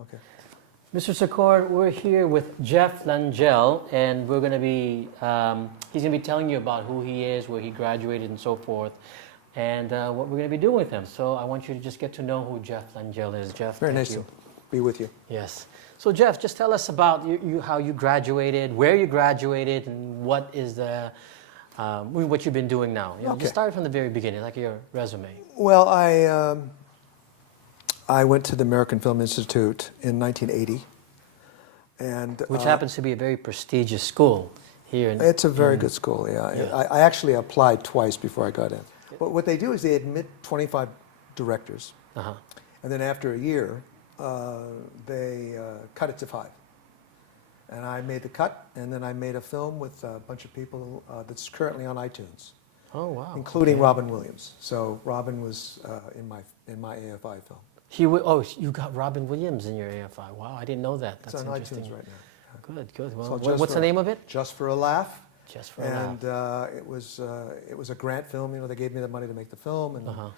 Okay. Mr. Secor, we're here with Jeff Langell, and we're going to be, he's going to be telling you about who he is, where he graduated, and so forth, and what we're going to be doing with him. So I want you to just get to know who Jeff Langell is. Jeff, Very thank nice you. to be with you. Yes. So Jeff, just tell us about how you graduated, where you graduated, and what is the, what you've been doing now. You know, Okay. Just start from the very beginning, like your resume. Well, I went to the American Film Institute in 1980. And, Which happens to be a very prestigious school here in... It's a very good school, yeah. Yeah. I actually applied twice before I got in. But what they do is they admit 25 directors. Uh-huh. And then after a year, they cut it to 5. And I made the cut, and then I made a film with a bunch of people that's currently on iTunes. Oh, wow. Including Okay. Robin Williams. So Robin was in my AFI film. You got Robin Williams in your AFI. Wow, I didn't know that. That's It's on interesting. iTunes right now. Good, good. Well, So what's the name of it? Just for a Laugh. Just for a Laugh. And it was a grant film. You know, they gave me the money to make the film, and Uh-huh.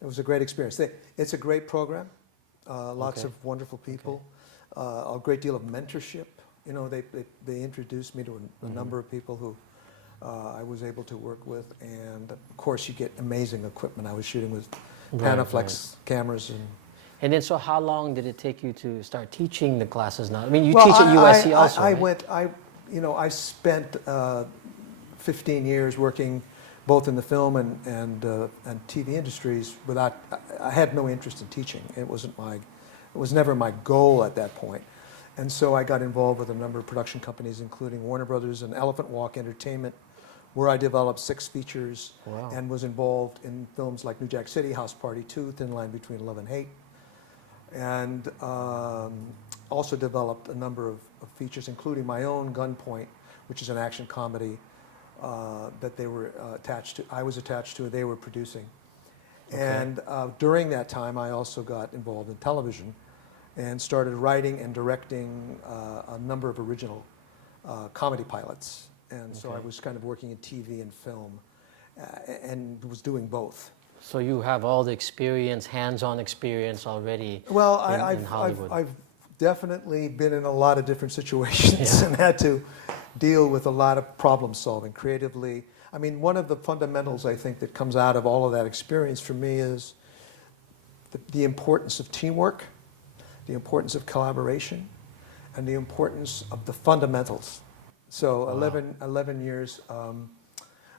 it was a great experience. It's a great program. Lots Okay. of wonderful people. A great deal of mentorship. You know, they introduced me to a number of people who I was able to work with, and of course you get amazing equipment. I was shooting with Right, Panaflex cameras And then, so how long did it take you to start teaching the classes now? I mean, you Well, teach at USC also, I right? I spent 15 years working both in the film and TV industries without. I had no interest in teaching. It was never my goal at that point. And so I got involved with a number of production companies, including Warner Brothers and Elephant Walk Entertainment, where I developed 6 features. Wow. And was involved in films like New Jack City, House Party 2, Thin Line Between Love and Hate, and also developed a number of features, including my own Gunpoint, which is an action comedy that they were attached to. I was attached to. They were producing. Okay. And during that time, I also got involved in television, and started writing and directing a number of original comedy pilots. And so I Okay. was kind of working in TV and film, and was doing both. So you have all the experience, hands-on experience already Well, in Hollywood. I've definitely been in a lot of different situations Yeah. and had to deal with a lot of problem solving creatively. I mean, one of the fundamentals I think that comes out of all of that experience for me is the importance of teamwork, the importance of collaboration, and the importance of the fundamentals. So Wow. 11 years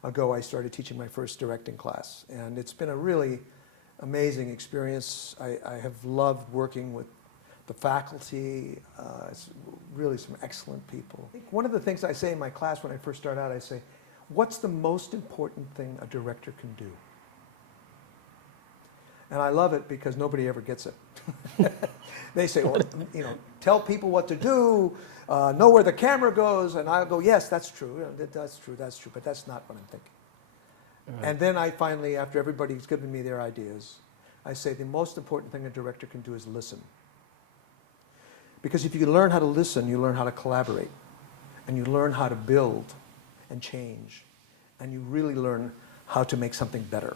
ago, I started teaching my first directing class, and it's been a really amazing experience. I have loved working with the faculty. It's really some excellent people. One of the things I say in my class when I first start out, I say, what's the most important thing a director can do? And I love it because nobody ever gets it. They say, well, you know, tell people what to do, know where the camera goes, and I'll go, yes, that's true, that's true, but that's not what I'm thinking. Right. And then I finally, after everybody's given me their ideas, I say the most important thing a director can do is listen. Because if you learn how to listen, you learn how to collaborate, and you learn how to build and change, and you really learn how to make something better.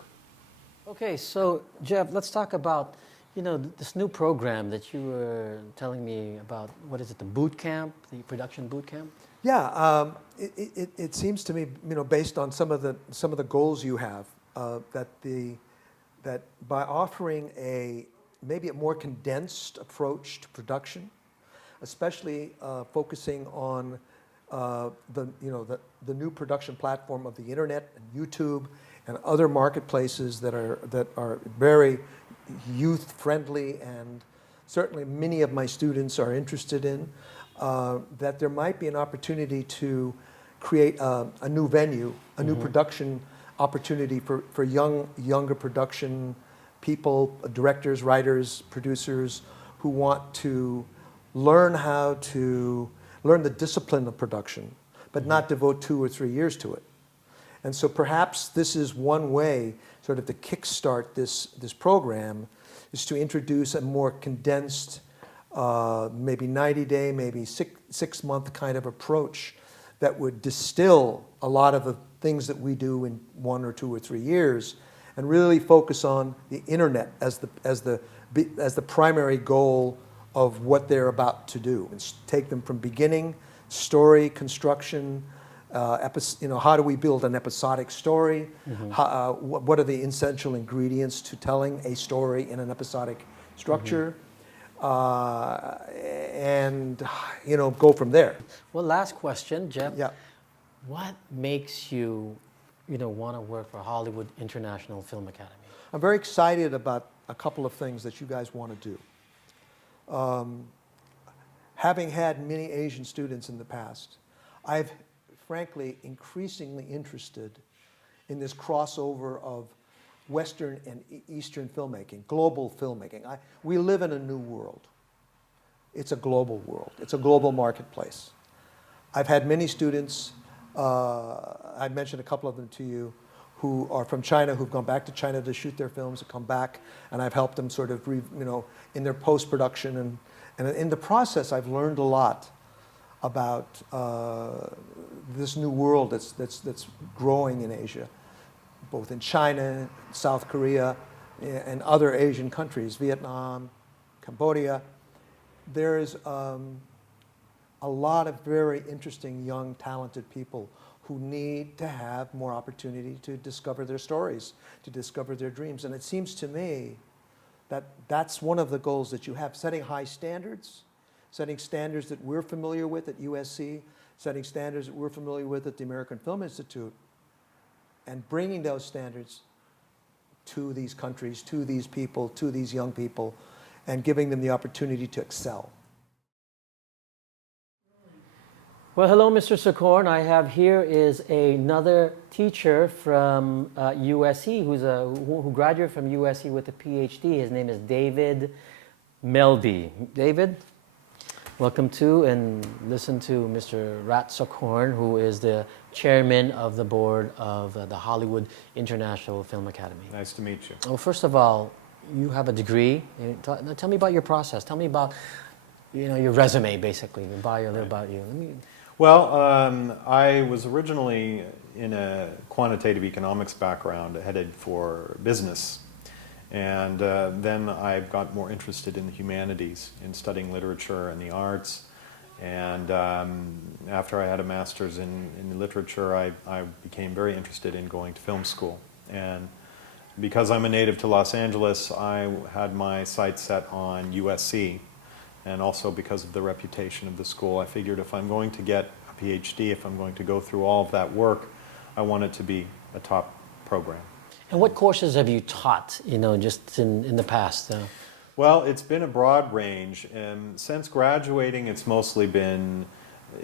Okay, so Jeff, let's talk about, you know, this new program that you were telling me about. What is it, the boot camp, the production boot camp? Yeah, it seems to me, you know, based on some of the goals you have, that by offering maybe a more condensed approach to production, especially focusing on the new production platform of the internet and YouTube and other marketplaces that are very youth friendly, and certainly many of my students are interested in, that there might be an opportunity to create a new venue, a new production opportunity for younger production people, directors, writers, producers who want to learn the discipline of production, but not devote 2 or 3 years to it. And so perhaps this is one way sort of to kickstart this program, is to introduce a more condensed, maybe 90-day, maybe 6-month kind of approach that would distill a lot of the things that we do in 1 or 2 or 3 years, and really focus on the internet as the primary goal of what they're about to do, and take them from beginning, story, construction, how do we build an episodic story? What are the essential ingredients to telling a story in an episodic structure? And go from there. Well, last question, Jeff. Yeah. What makes you, want to work for Hollywood International Film Academy? I'm very excited about a couple of things that you guys want to do. Having had many Asian students in the past, I've frankly increasingly interested in this crossover of Western and Eastern filmmaking, global filmmaking. We live in a new world. It's a global world. It's a global marketplace. I've had many students, I mentioned a couple of them to you, who are from China, who've gone back to China to shoot their films, have come back, and I've helped them sort of, in their post-production. And in the process, I've learned a lot about this new world that's growing in Asia, both in China, South Korea, and other Asian countries, Vietnam, Cambodia. There's a lot of very interesting, young, talented people who need to have more opportunity to discover their stories, to discover their dreams. And it seems to me that that's one of the goals that you have, setting high standards, setting standards that we're familiar with at USC, setting standards that we're familiar with at the American Film Institute, and bringing those standards to these countries, to these people, to these young people, and giving them the opportunity to excel. Well, hello, Mr. Secorn. I have here is another teacher from USC who graduated from USC with a PhD. His name is David Meldy. David, welcome to and listen to Mr. Rat Secorn, who is the chairman of the board of the Hollywood International Film Academy. Nice to meet you. Well, first of all, you have a degree. Tell me about your process. Tell me about your resume, basically, and a little about you. Well, I was originally in a quantitative economics background, headed for business. And then I got more interested in the humanities, in studying literature and the arts. And after I had a master's in literature, I became very interested in going to film school. And because I'm a native to Los Angeles, I had my sights set on USC. And also because of the reputation of the school, I figured if I'm going to get a PhD, if I'm going to go through all of that work, I want it to be a top program. And what courses have you taught, just in the past? Well, it's been a broad range. Since graduating, it's mostly been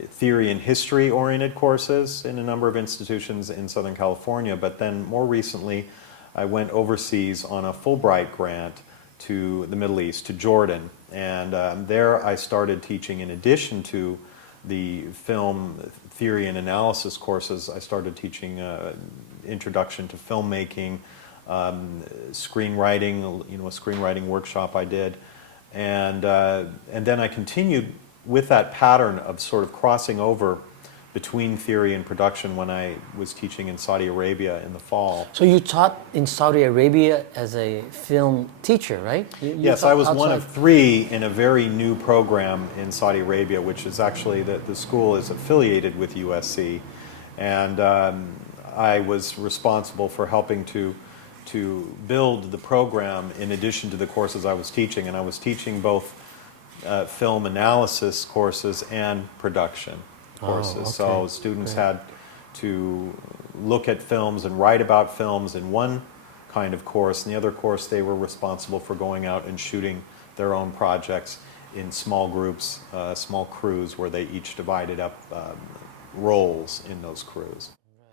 theory and history-oriented courses in a number of institutions in Southern California. But then more recently, I went overseas on a Fulbright grant to the Middle East, to Jordan. And there I started teaching, in addition to the film theory and analysis courses, I started teaching introduction to filmmaking, screenwriting, a screenwriting workshop I did. And then I continued with that pattern of sort of crossing over between theory and production when I was teaching in Saudi Arabia in the fall. So you taught in Saudi Arabia as a film teacher, right? Yes, I was one of three in a very new program in Saudi Arabia, which is actually the school is affiliated with USC. And I was responsible for helping to build the program in addition to the courses I was teaching. And I was teaching both film analysis courses and production courses. Okay. So students had to look at films and write about films in one kind of course. In the other course, they were responsible for going out and shooting their own projects in small groups, small crews, where they each divided up roles in those crews.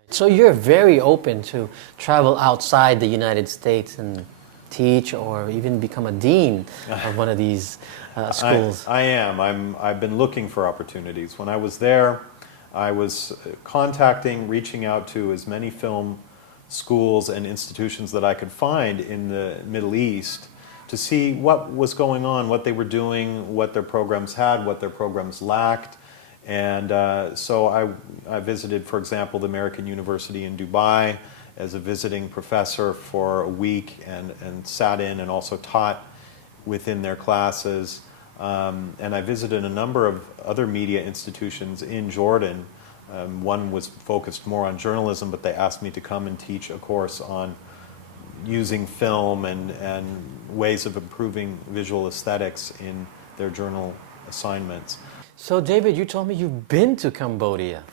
So you're very open to travel outside the United States and teach or even become a dean of one of these schools. I am. I've been looking for opportunities. When I was there, I was reaching out to as many film schools and institutions that I could find in the Middle East to see what was going on, what they were doing, what their programs had, what their programs lacked. And so I visited, for example, the American University in Dubai as a visiting professor for a week and sat in and also taught within their classes. And I visited a number of other media institutions in Jordan. One was focused more on journalism, but they asked me to come and teach a course on using film and ways of improving visual aesthetics in their journal assignments. So, David, you told me you've been to Cambodia.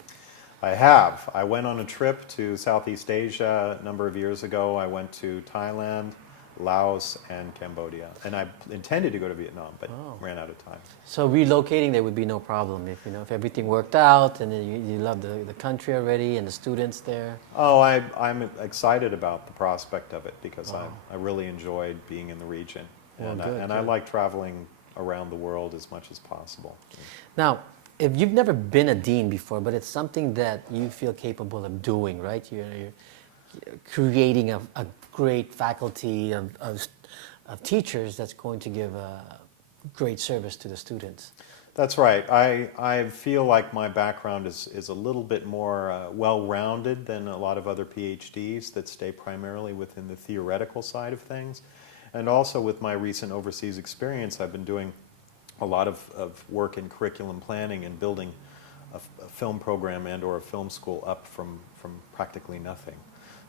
I have. I went on a trip to Southeast Asia a number of years ago. I went to Thailand, Laos, and Cambodia. And I intended to go to Vietnam, but ran out of time. So relocating there would be no problem if if everything worked out and then you love the country already and the students there. Oh, I'm excited about the prospect of it because I really enjoyed being in the region. Well, And, good, I like traveling around the world as much as possible. Now, if you've never been a dean before, but it's something that you feel capable of doing, right? You're creating a great faculty of teachers that's going to give a great service to the students. That's right. I feel like my background is a little bit more well-rounded than a lot of other PhDs that stay primarily within the theoretical side of things. And also with my recent overseas experience, I've been doing a lot of work in curriculum planning and building a film program and or a film school up from practically nothing.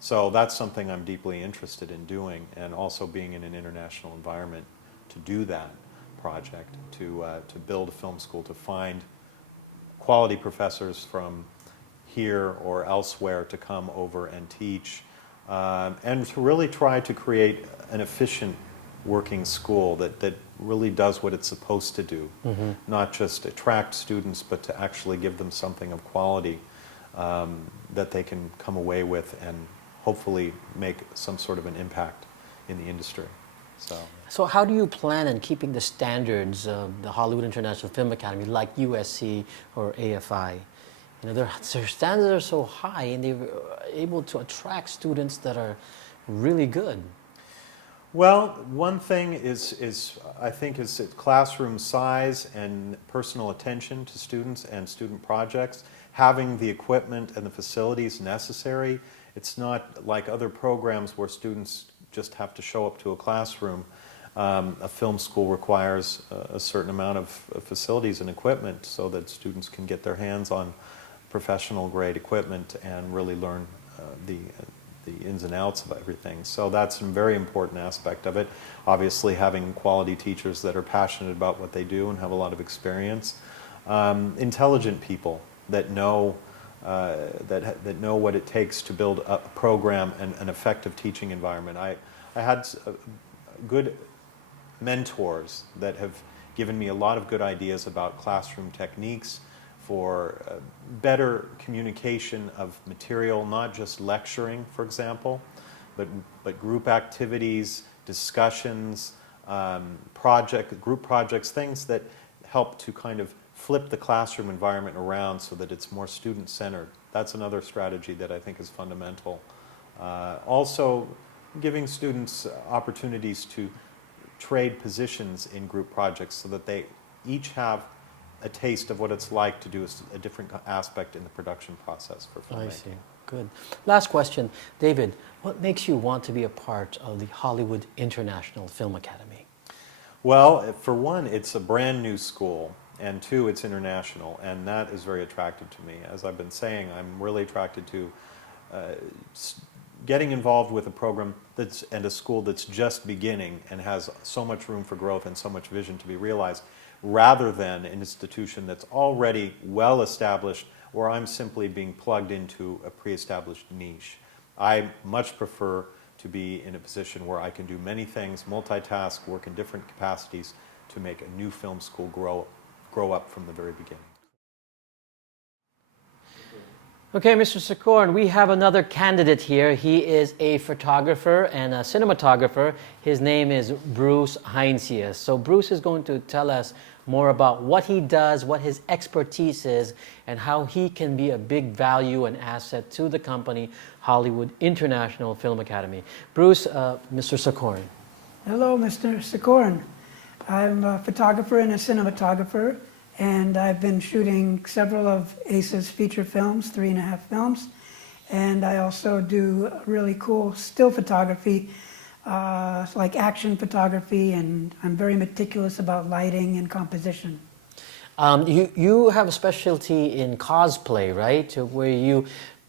So that's something I'm deeply interested in doing, and also being in an international environment to do that project, to build a film school, to find quality professors from here or elsewhere to come over and teach, and to really try to create an efficient working school that really does what it's supposed to do, not just attract students, but to actually give them something of quality that they can come away with and hopefully make some sort of an impact in the industry. So how do you plan on keeping the standards of the Hollywood International Film Academy, like USC or AFI? Their standards are so high, and they're able to attract students that are really good. Well, one thing I think is classroom size and personal attention to students and student projects, having the equipment and the facilities necessary. It's not like other programs where students just have to show up to a classroom. A film school requires a certain amount of facilities and equipment so that students can get their hands on professional grade equipment and really learn the ins and outs of everything. So that's a very important aspect of it. Obviously, having quality teachers that are passionate about what they do and have a lot of experience. Intelligent people that know that know what it takes to build a program and an effective teaching environment. I had good mentors that have given me a lot of good ideas about classroom techniques for better communication of material, not just lecturing, for example, but group activities, discussions, group projects, things that help to kind of flip the classroom environment around so that it's more student-centered. That's another strategy that I think is fundamental. Also, giving students opportunities to trade positions in group projects so that they each have a taste of what it's like to do a different aspect in the production process for filmmaking. I see. Good. Last question. David, what makes you want to be a part of the Hollywood International Film Academy? Well, for one, it's a brand new school, and two, it's international, and that is very attractive to me. As I've been saying, I'm really attracted to getting involved with a program and a school that's just beginning and has so much room for growth and so much vision to be realized, rather than an institution that's already well established where I'm simply being plugged into a pre-established niche. I much prefer to be in a position where I can do many things, multitask, work in different capacities to make a new film school grow up from the very beginning. Okay, Mr. Sikorn, we have another candidate here. He is a photographer and a cinematographer. His name is Bruce Heinsius. So Bruce is going to tell us more about what he does, what his expertise is, and how he can be a big value and asset to the company, Hollywood International Film Academy. Bruce, Mr. Sikorn. Hello, Mr. Sikorn. I'm a photographer and a cinematographer, and I've been shooting several of ACE's feature films, 3.5 films, and I also do really cool still photography like action photography, and I'm very meticulous about lighting and composition. You have a specialty in cosplay, right? Where you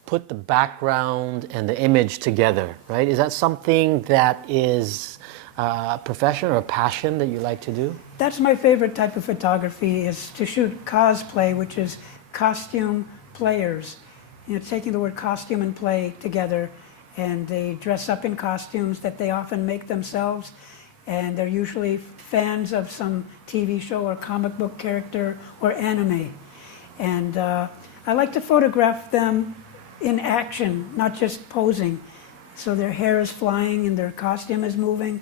put the background and the image together, right? Is that something that is a profession or a passion that you like to do? That's my favorite type of photography, is to shoot cosplay, which is costume players. You know, taking the word costume and play together, and they dress up in costumes that they often make themselves, and they're usually fans of some TV show or comic book character or anime. And I like to photograph them in action, not just posing. So their hair is flying and their costume is moving,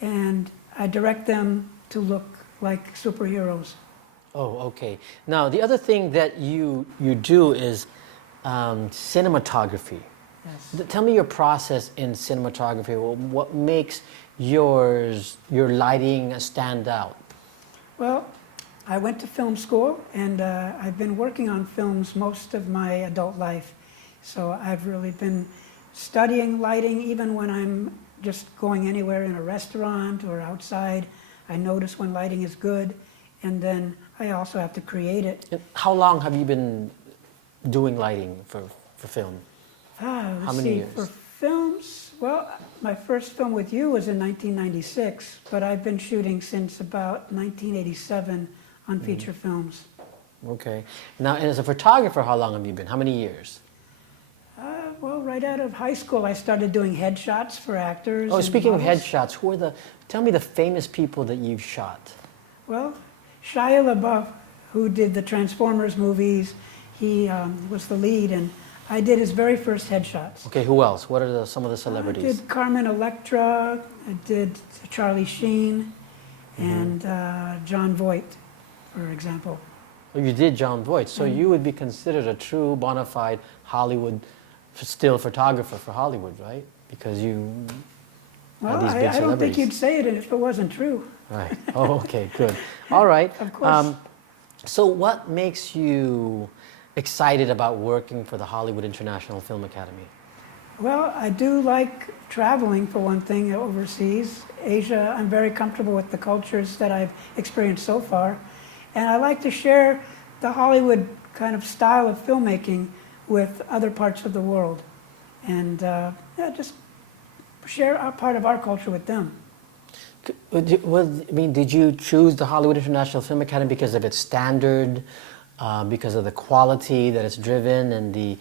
and I direct them to look like superheroes. Oh, okay. Now, the other thing that you do is cinematography. Yes. Tell me your process in cinematography. What makes your lighting stand out? Well, I went to film school, and I've been working on films most of my adult life. So I've really been studying lighting, even when I'm just going anywhere in a restaurant or outside. I notice when lighting is good, and then I also have to create it. How long have you been doing lighting for film? Let's many see, years? for films, well, my first film with you was in 1996, but I've been shooting since about 1987 on feature films. Okay. Now, as a photographer, how long have you been? How many years? Well, right out of high school, I started doing headshots for actors. Oh, and speaking of models. headshots, tell me the famous people that you've shot. Well, Shia LaBeouf, who did the Transformers movies, he was the lead, and I did his very first headshots. Okay, who else? What are some of the I celebrities? did Carmen Electra, I did Charlie Sheen, and John Voight, for example. Oh, you did John Voight, so you would be considered a true bona fide Hollywood still photographer for Hollywood, right? Because you Well, these big I don't think celebrities. you'd say it if it wasn't true. Right. Oh, okay, good. All right. Of course. So what makes you excited about working for the Hollywood International Film Academy? Well, I do like traveling, for one thing, overseas. Asia, I'm very comfortable with the cultures that I've experienced so far. And I like to share the Hollywood kind of style of filmmaking with other parts of the world. And just share a part of our culture with them. Did you choose the Hollywood International Film Academy because of its standard, because of the quality that it's driven, and the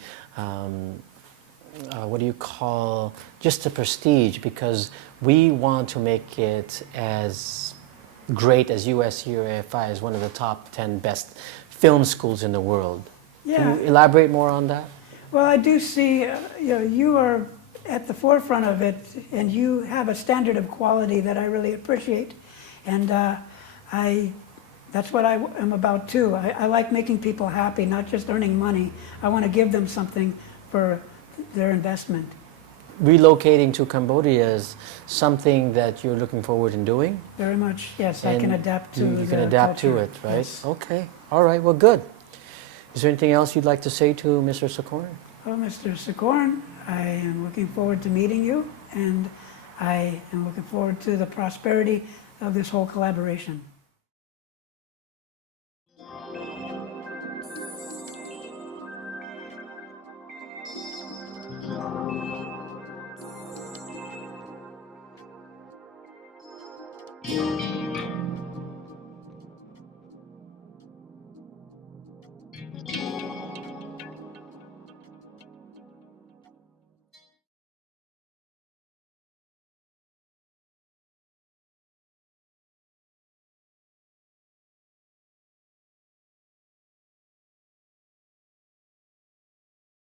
just the prestige? Because we want to make it as great as USC or AFI is one of the top 10 best film schools in the world. Yeah. Can you elaborate more on that? Well, I do see, you are at the forefront of it, and you have a standard of quality that I really appreciate. And that's what I am about too. I like making people happy, not just earning money. I want to give them something for their investment. Relocating to Cambodia is something that you're looking forward in doing? Very much, yes. I can And adapt to you can the adapt to culture. it, right? Yes. Okay. All right. Well, good. Is there anything else you'd like to say to Mr. Socorn? Well, Mr. Sikorn, I am looking forward to meeting you, and I am looking forward to the prosperity of this whole collaboration. Thank